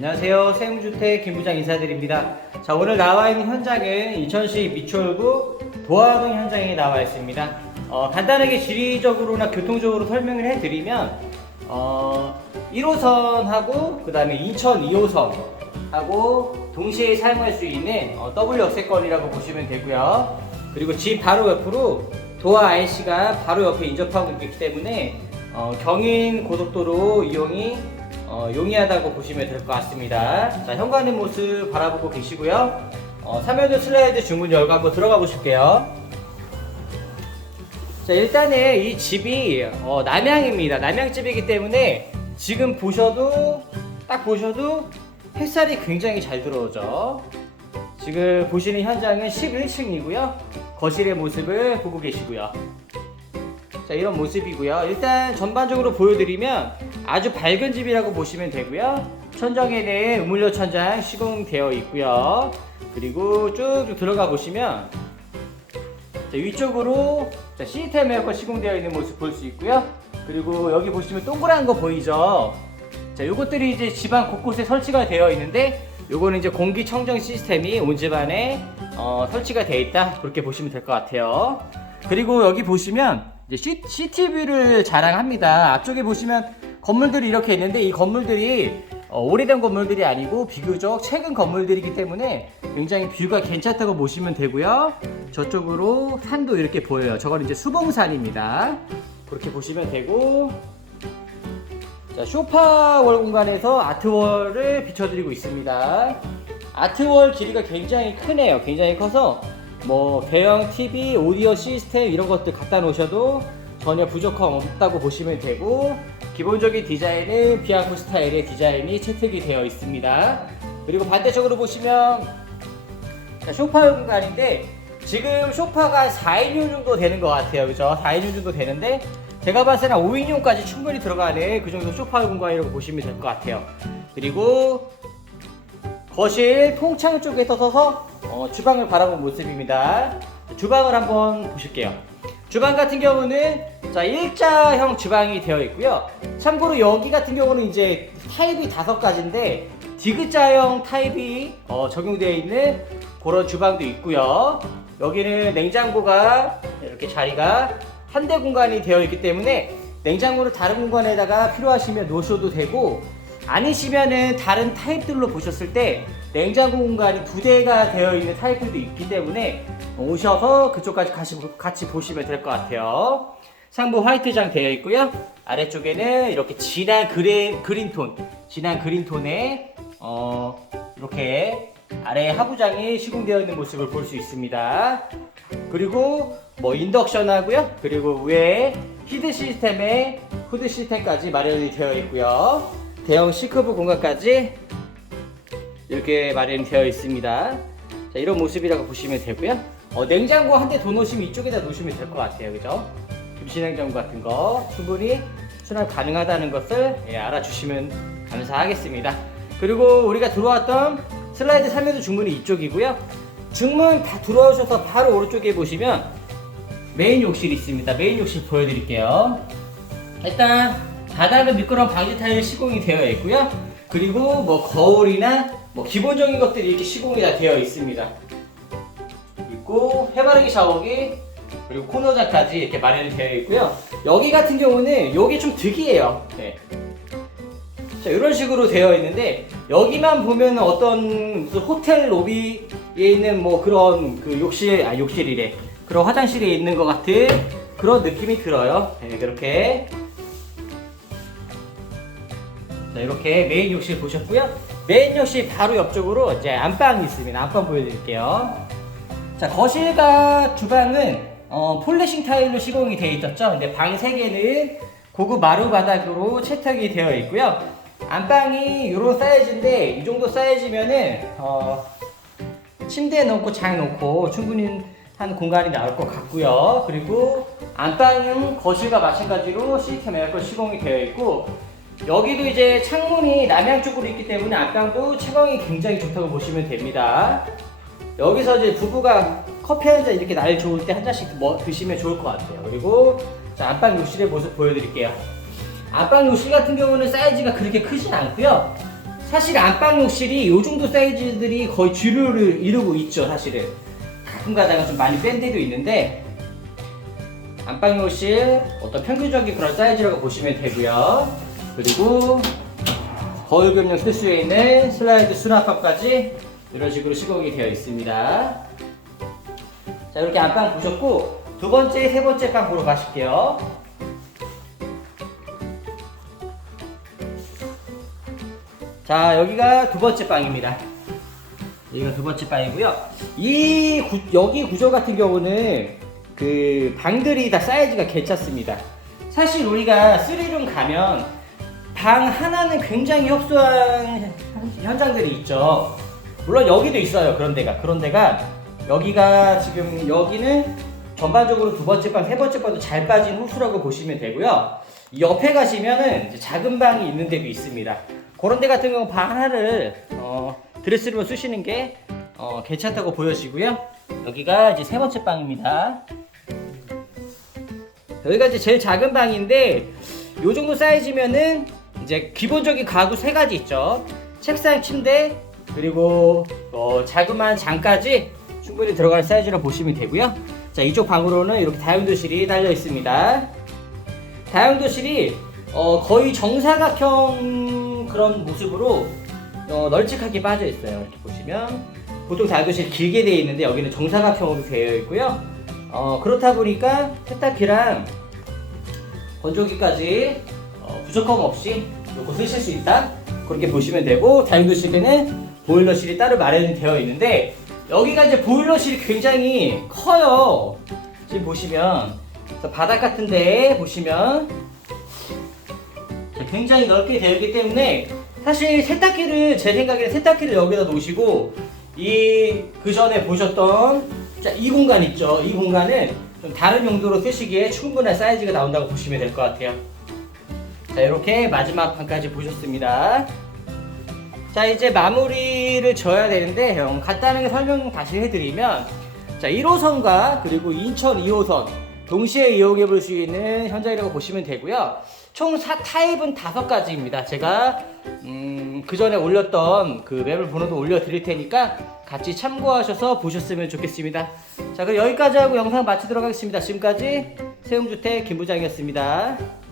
안녕하세요. 세무주택 김부장 인사드립니다. 자, 오늘 나와 있는 현장은 인천시 미추홀구 도화동 현장에 나와 있습니다. 어, 간단하게 지리적으로나 교통적으로 설명을 해드리면, 어, 1호선하고, 그 다음에 인천 2호선하고 동시에 사용할 수 있는 어, W 역세권이라고 보시면 되고요. 그리고 집 바로 옆으로 도화 IC가 바로 옆에 인접하고 있기 때문에 어, 경인 고속도로 이용이 어, 용이하다고 보시면 될 것 같습니다. 자, 현관의 모습 바라보고 계시고요. 어, 3연도 슬라이드 주문 열고 한번 들어가 보실게요. 자, 일단은 이 집이 어, 남양입니다. 남양집이기 때문에 지금 보셔도 딱 보셔도 햇살이 굉장히 잘 들어오죠. 지금 보시는 현장은 11층이고요. 거실의 모습을 보고 계시고요. 자 이런 모습이고요 일단 전반적으로 보여드리면 아주 밝은 집이라고 보시면 되고요. 천정에는 우물로 천장 시공되어 있고요. 그리고 쭉쭉 들어가 보시면 자, 위쪽으로 자, 시스템 에어컨 시공되어 있는 모습 볼 수 있고요. 그리고 여기 보시면 동그란 거 보이죠? 자 요것들이 이제 집안 곳곳에 설치가 되어 있는데 요거는 이제 공기 청정 시스템이 온 집안에 어, 설치가 되어 있다. 그렇게 보시면 될 것 같아요. 그리고 여기 보시면 이제 C, CTV를 자랑합니다. 앞쪽에 보시면 건물들이 이렇게 있는데 이 건물들이 어, 오래된 건물들이 아니고 비교적 최근 건물들이기 때문에 굉장히 뷰가 괜찮다고 보시면 되고요. 저쪽으로 산도 이렇게 보여요. 저건 이제 수봉산입니다. 그렇게 보시면 되고 자, 쇼파월 공간에서 아트월을 비춰드리고 있습니다. 아트월 길이가 굉장히 크네요. 굉장히 커서 뭐 대형 TV, 오디오 시스템 이런 것들 갖다 놓으셔도 전혀 부족함 없다고 보시면 되고 기본적인 디자인은 비앙코 스타일의 디자인이 채택이 되어 있습니다. 그리고 반대쪽으로 보시면 자, 소파 공간인데 지금 소파가 4인용 정도 되는 것 같아요. 그죠? 4인용 정도 되는데 제가 봤을 때는 5인용까지 충분히 들어가는 그 정도 소파 공간이라고 보시면 될 것 같아요. 그리고 거실 통창 쪽에 서서 어, 주방을 바라본 모습입니다. 주방을 한번 보실게요. 주방 같은 경우는 자 일자형 주방이 되어 있고요. 참고로 여기 같은 경우는 이제 타입이 다섯 가지인데 디귿자형 타입이 어, 적용되어 있는 그런 주방도 있고요. 여기는 냉장고가 이렇게 자리가 한 대 공간이 되어 있기 때문에 냉장고를 다른 공간에다가 필요하시면 놓으셔도 되고 아니시면은 다른 타입들로 보셨을 때 냉장고 공간이 두 대가 되어 있는 타입들도 있기 때문에 오셔서 그쪽까지 같이, 같이 보시면 될 것 같아요. 상부 화이트장 되어 있고요. 아래쪽에는 이렇게 진한 그린, 그린톤, 진한 그린톤에 어, 이렇게 아래 하부장이 시공되어 있는 모습을 볼 수 있습니다. 그리고 뭐 인덕션 하고요. 그리고 위에 히드 시스템에 후드 시스템까지 마련이 되어 있고요. 대형 시커브 공간까지 이렇게 마련이 되어 있습니다. 자, 이런 모습이라고 보시면 되고요. 어, 냉장고 한 대 더 놓으시면 이쪽에다 놓으시면 될 것 같아요. 그죠? 김치냉장고 같은 거 충분히 수납 가능하다는 것을 예, 알아주시면 감사하겠습니다. 그리고 우리가 들어왔던 슬라이드 3매도 중문이 이쪽이고요. 중문 다 들어오셔서 바로 오른쪽에 보시면 메인 욕실이 있습니다. 메인 욕실 보여드릴게요. 일단 바닥은 미끄럼 방지 타일 시공이 되어 있고요. 그리고 뭐 거울이나 뭐 기본적인 것들이 이렇게 시공이 다 되어 있습니다. 있고 해바라기 샤워기 그리고 코너자까지 이렇게 마련이 되어 있고요. 여기 같은 경우는 여기 좀 특이해요. 네. 자 이런 식으로 되어 있는데 여기만 보면 어떤 무슨 호텔 로비에 있는 뭐 그런 그 욕실 아 욕실이래 그런 화장실에 있는 것 같은 그런 느낌이 들어요. 네, 그렇게 자 이렇게 메인 욕실 보셨고요. 메인 욕실 바로 옆쪽으로 이제 안방이 있습니다. 안방 보여드릴게요. 자 거실과 주방은 어, 폴리싱 타일로 시공이 되어 있었죠. 근데 방 3개는 고급 마루 바닥으로 채택이 되어 있고요. 안방이 이런 사이즈인데 이 정도 사이즈면은 어, 침대 넣고 장 넣고 충분히 한 공간이 나올 것 같고요. 그리고 안방은 거실과 마찬가지로 시스템 에어컨 시공이 되어 있고 여기도 이제 창문이 남향 쪽으로 있기 때문에 안방도 채광이 굉장히 좋다고 보시면 됩니다. 여기서 이제 부부가 커피 한 잔 이렇게 날 좋을 때 한 잔씩 뭐 드시면 좋을 것 같아요. 그리고 자, 안방 욕실의 모습 보여드릴게요. 안방 욕실 같은 경우는 사이즈가 그렇게 크진 않고요. 사실 안방 욕실이 이 정도 사이즈들이 거의 주류를 이루고 있죠 사실은 가끔 가다가 좀 많이 뺀 데도 있는데 안방 욕실 어떤 평균적인 그런 사이즈라고 보시면 되고요 그리고 거울 겸용 쓸수 있는 슬라이드 수납함까지 이런 식으로 시공이 되어 있습니다 자 이렇게 안방 보셨고 두 번째 세 번째 방 보러 가실게요 자 여기가 두 번째 방입니다. 여기가 두 번째 방이고요. 이 구- 여기 구조 같은 경우는 그 방들이 다 사이즈가 괜찮습니다. 사실 우리가 3룸 가면 방 하나는 굉장히 협소한 현장들이 있죠. 물론 여기도 있어요. 그런 데가 그런 데가 여기가 지금 여기는 전반적으로 두 번째 방, 세 번째 방도 잘 빠진 호수라고 보시면 되고요. 이 옆에 가시면은 작은 방이 있는 데도 있습니다. 그런 데 같은 경우 방 하나를 어, 드레스룸을 쓰시는 게 어, 괜찮다고 보여지고요. 여기가 이제 세 번째 방입니다. 여기가 이제 제일 작은 방인데 요 정도 사이즈면은 이제 기본적인 가구 세 가지 있죠. 책상, 침대 그리고 어, 자그마한 장까지 충분히 들어갈 사이즈로 보시면 되고요. 자 이쪽 방으로는 이렇게 다용도실이 달려 있습니다. 다용도실이 어, 거의 정사각형 그런 모습으로 어, 널찍하게 빠져 있어요. 이렇게 보시면 보통 다용도실이 길게 되어 있는데 여기는 정사각형으로 되어 있고요. 어, 그렇다 보니까 세탁기랑 건조기까지 어, 부족함 없이 놓고 쓰실 수 있다. 그렇게 보시면 되고 다용도실에는 보일러실이 따로 마련이 되어 있는데 여기가 이제 보일러실이 굉장히 커요. 지금 보시면 바닥 같은 데 보시면 굉장히 넓게 되어 있기 때문에 사실 세탁기를 제 생각에는 세탁기를 여기다 놓으시고 이 그 전에 보셨던 자, 이 공간 있죠. 이 공간은 좀 다른 용도로 쓰시기에 충분한 사이즈가 나온다고 보시면 될 것 같아요. 자 이렇게 마지막 판까지 보셨습니다. 자 이제 마무리를 져야 되는데 음, 간단하게 설명 다시 해드리면 자 1호선과 그리고 인천 2호선 동시에 이용해 볼 수 있는 현장이라고 보시면 되고요. 총 사, 타입은 다섯 가지입니다. 제가 음, 그 전에 올렸던 그 맵을 번호도 올려 드릴 테니까 같이 참고하셔서 보셨으면 좋겠습니다. 자 그럼 여기까지 하고 영상 마치도록 하겠습니다. 지금까지 세움주택 김부장이었습니다.